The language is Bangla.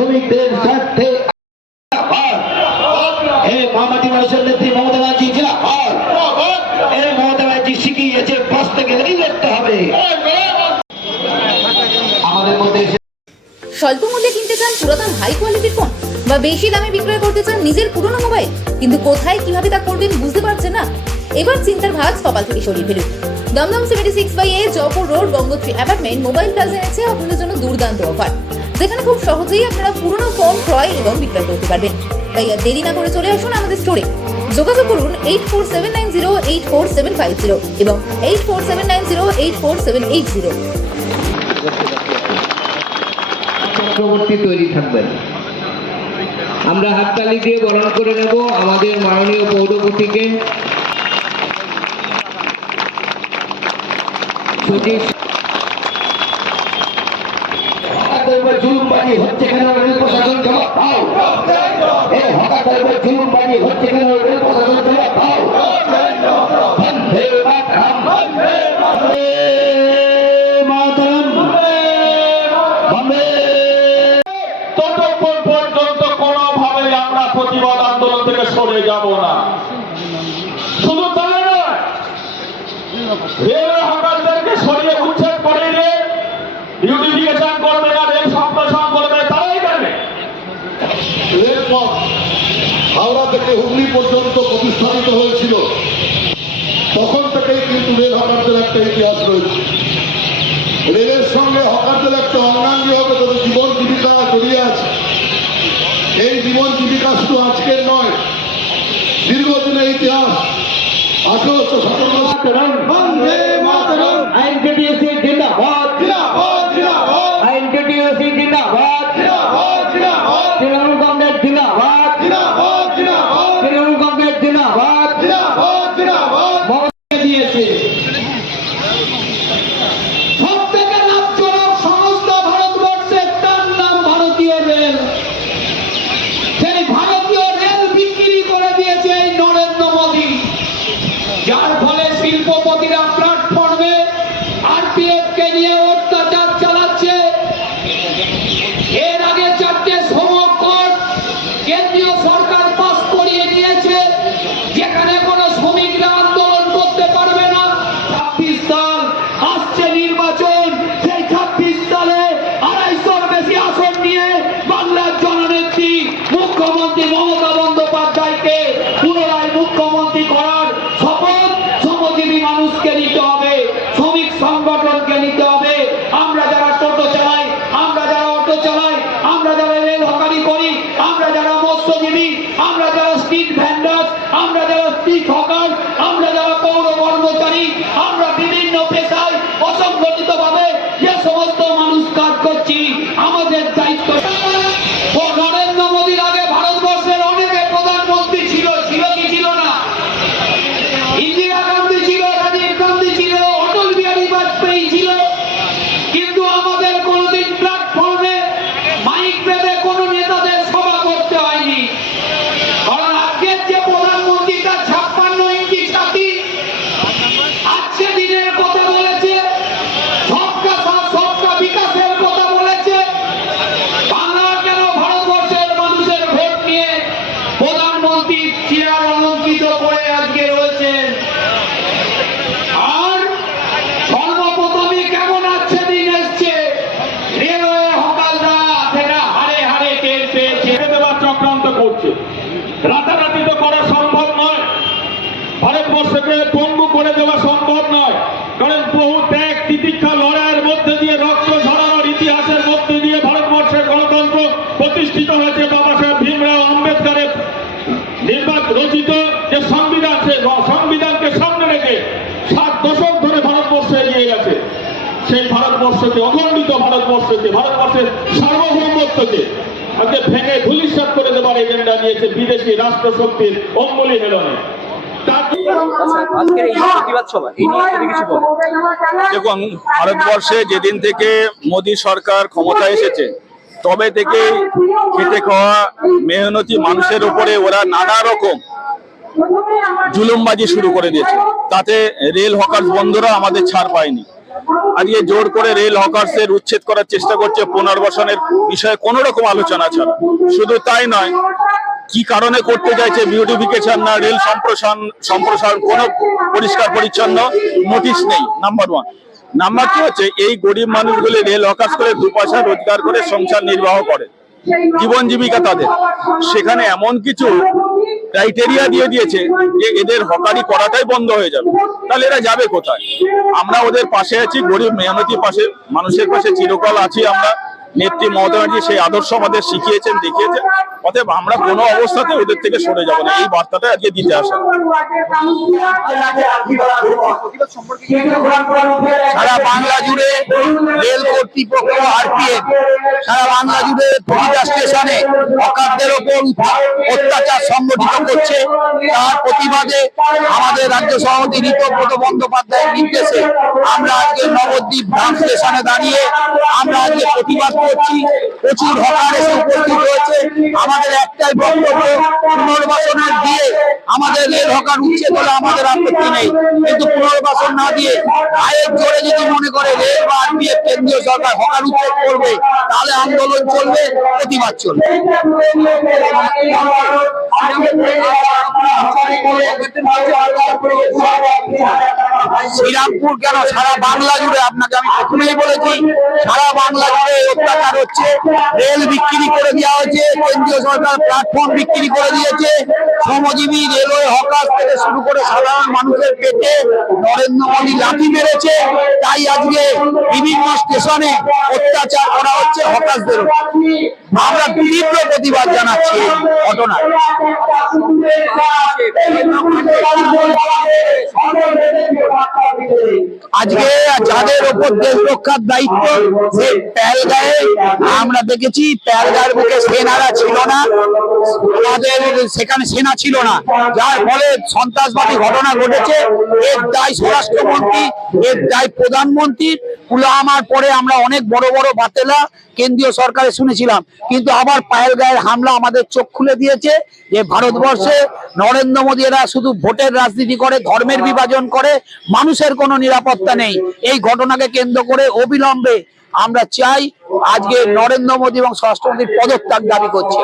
শ্রমিকদের স্বার্থে স্বল্প মূল্যে কিনতে চান পুরাতন হাই কোয়ালিটির ফোন বা বেশি দামে বিক্রয় করতে চান নিজের পুরনো মোবাইল কিন্তু কোথায় কীভাবে তা করবেন বুঝতে পারছেন না? এবার চিন্তার ভাগ কপাল থেকে সরিয়ে ফেলুন। Dumdum seventy six by A Jaipur road Gangotri apartment mobile plaza এনেছে আপনাদের জন্য দুর্দান্ত অফার যেখানে খুব সহজেই আপনারা পুরনো ফোন ক্রয় এবং বিক্রয় করতে পারবেন। তাই দেরি না করে চলে আসুন আমাদের স্টোরে যোগাযোগ করুন eight four seven nine zero eight four seven five zero এবং eight four seven nine zero eight four seven eight zero Chakraborty তৈরি থাকবেন। আমরা হাততালি দিয়ে বরণ করে নেব আমাদের মাননীয় পৌরপতিকে। সতীশ হকারদের ততক্ষণ পর্যন্ত আমরা প্রতিবাদ আন্দোলন থেকে সরে যাব না। শুধু তাই নয় রেল হকারদেরকে সরিয়ে উচ্ছেদ করে দিয়ে বিউটিফিকেশন করবে না রেল সম্প্রসারণ করবে তারাই জানে রেলপথ হাওড়া থেকে হুগলি পর্যন্ত প্রতিস্থাপিত হয়েছিল। তখন থেকেই কিন্তু রেল হকারদের একটা ইতিহাস রয়েছে। রেলের সঙ্গে হকারদের একটা অঙ্গাঙ্গি হবে তাদের জীবন জীবিকা জড়িয়ে আছে। এই জীবন জীবিকা শুধু আজকের নয় দীর্ঘদিনের ইতিহাস আঠারোশো সতেরো মাতরম আরপিএফ কে নিয়ে অত্যাচার চালাচ্ছে ভারতবর্ষকে পঙ্গু করে দেওয়া সম্ভব নয়। কারণ বহু ত্যাগ, তিতিক্ষা, লড়াইয়ের মধ্যে দিয়ে, রক্ত ঝরানোর ইতিহাসের মধ্যে দিয়ে ভারতবর্ষের গণতন্ত্র প্রতিষ্ঠিত হয়েছে বাবা সাহেব ভীমরাও আম্বেদকরের নির্বাচন রচিত যে সংবিধান সে সংবিধানকে সামনে রেখে সাত দশক ধরে ভারতবর্ষ এগিয়ে গেছে। সেই ভারতবর্ষকে অখণ্ডিত ভারতবর্ষকে, ভারতবর্ষের সার্বভৌমত্বকে আজকে ভেঙে ধুলিসাৎ করে দেবার এজেন্ডা নিয়েছে বিদেশি রাষ্ট্রশক্তির অঙ্গুলি হেলনে। বলেন দেখুন, ভারতবর্ষে যেদিন থেকে মোদী সরকার ক্ষমতায় এসেছে, তবে থেকে খেটে খাওয়া মেহনতি মানুষের উপরে ওরা নানা রকম জুলুমবাজি শুরু করে দিয়েছে। তাতে রেল হকার বন্ধুরা আমাদের ছাড় পায়নি। আজকে জোর করে রেল হকার্সের উচ্ছেদ করার চেষ্টা করছে পুনর্বাসনের বিষয়ে কোনো রকম আলোচনা ছাড়া। শুধু তাই নয় কি কারণে করতে চাইছে বিউটিফিকেশন না রেল সম্প্রসারণ সম্প্রসারণ কোনো পরিষ্কার পরিচ্ছন্ন নোটিশ নেই নাম্বার ওয়ান নাম্বার টু হচ্ছে, এই গরিব মানুষগুলি রেল হকার্স করে দু পয়সা রোজগার করে সংসার নির্বাহ করে। জীবন জীবিকা তাদের। সেখানে এমন কিছু ক্রাইটেরিয়া দিয়ে দিয়েছে যে এদের হকারি করাটাই বন্ধ হয়ে যাবে। তাহলে এরা যাবে কোথায়? আমরা ওদের পাশে আছি, গরিব মেহনতি পাশে, মানুষের পাশে চিরকাল আছি আমরা। নেত্রী মমতা ব্যানার্জি সেই আদর্শ আমাদের শিখিয়েছেন, দেখিয়েছেন। অতএব আমরা কোনো অবস্থাতে ওদের থেকে সরে যাব না। এই বার্তাটা আজকে দিতে আসা। সারা বাংলা জুড়ে রেল কর্তৃপক্ষ, আরপিএফ, সারা বাংলা জুড়ে প্রতিটা স্টেশনে হকারদের ওপর অত্যাচার সংগঠিত করছে। তার প্রতিবাদে আমাদের রাজ্য সভাপতি ঋতব্রত বন্দ্যোপাধ্যায়ের নির্দেশে আমরা আজকে নবদ্বীপ ধাম স্টেশনে দাঁড়িয়ে আমরা আজকে প্রতিবাদ করছি। প্রচুর হকার এসে উপস্থিত হয়েছে। আমাদের একটাই পুনর্বাসনের দিয়ে আমাদের রেল হকার উচ্ছেদ হলে আমাদের আপত্তি নেই। কিন্তু পুনর্বাসন না দিয়ে আয়ের জোরে যদি মনে করে রেল বা আরপিএফ কেন্দ্রীয় সরকার হকার উচ্ছেদ করবে, তাহলে আন্দোলন চলবে, প্রতিবাদ চলবে। শ্রীরামপুর কেন? সারা বাংলা জুড়ে আপনাকে আমি প্রথমেই বলেছি, সারা বাংলা জুড়ে অত্যাচার হচ্ছে। রেল বিক্রি করে দেওয়া হয়েছে, কেন্দ্রীয় সরকার প্ল্যাটফর্ম বিক্রি করে দিয়েছে। শ্রমজীবী রেলওয়ে হকার থেকে শুরু করে সাধারণ মানুষের পেটে নরেন্দ্র মোদী লাঠি মেরেছে। তাই আজকে বিভিন্ন স্টেশনে অত্যাচার করা হচ্ছে হকারদের আমরা তীব্র প্রতিবাদ জানাচ্ছি এই ঘটনায় আজকে যাদের ওপর দেশ রক্ষার দায়িত্ব, সে প্যালগায়ে, আমরা দেখেছি প্যালগার বুকে সেনারা ছিল না, আমাদের সেখানে সেনা ছিল না। যার ফলে সন্ত্রাসবাদী ঘটনা ঘটেছে। এর দায় স্বরাষ্ট্রমন্ত্রী, এর দায় প্রধানমন্ত্রীর। পুলওয়ামার পরে আমরা অনেক বড় বড় বাতেলা কেন্দ্রীয় সরকারে শুনেছিলাম। কিন্তু আবার পায়েল গায়ের হামলা আমাদের চোখ খুলে দিয়েছে যে ভারতবর্ষে নরেন্দ্র মোদী এরা শুধু ভোটের রাজনীতি করে, ধর্মের বিভাজন করে, মানুষের কোনো নিরাপত্তা নেই। এই ঘটনাকে কেন্দ্র করে অবিলম্বে আমরা চাই আজকে নরেন্দ্র মোদী এবং স্বরাষ্ট্রমন্ত্রীর পদত্যাগ দাবি করছি।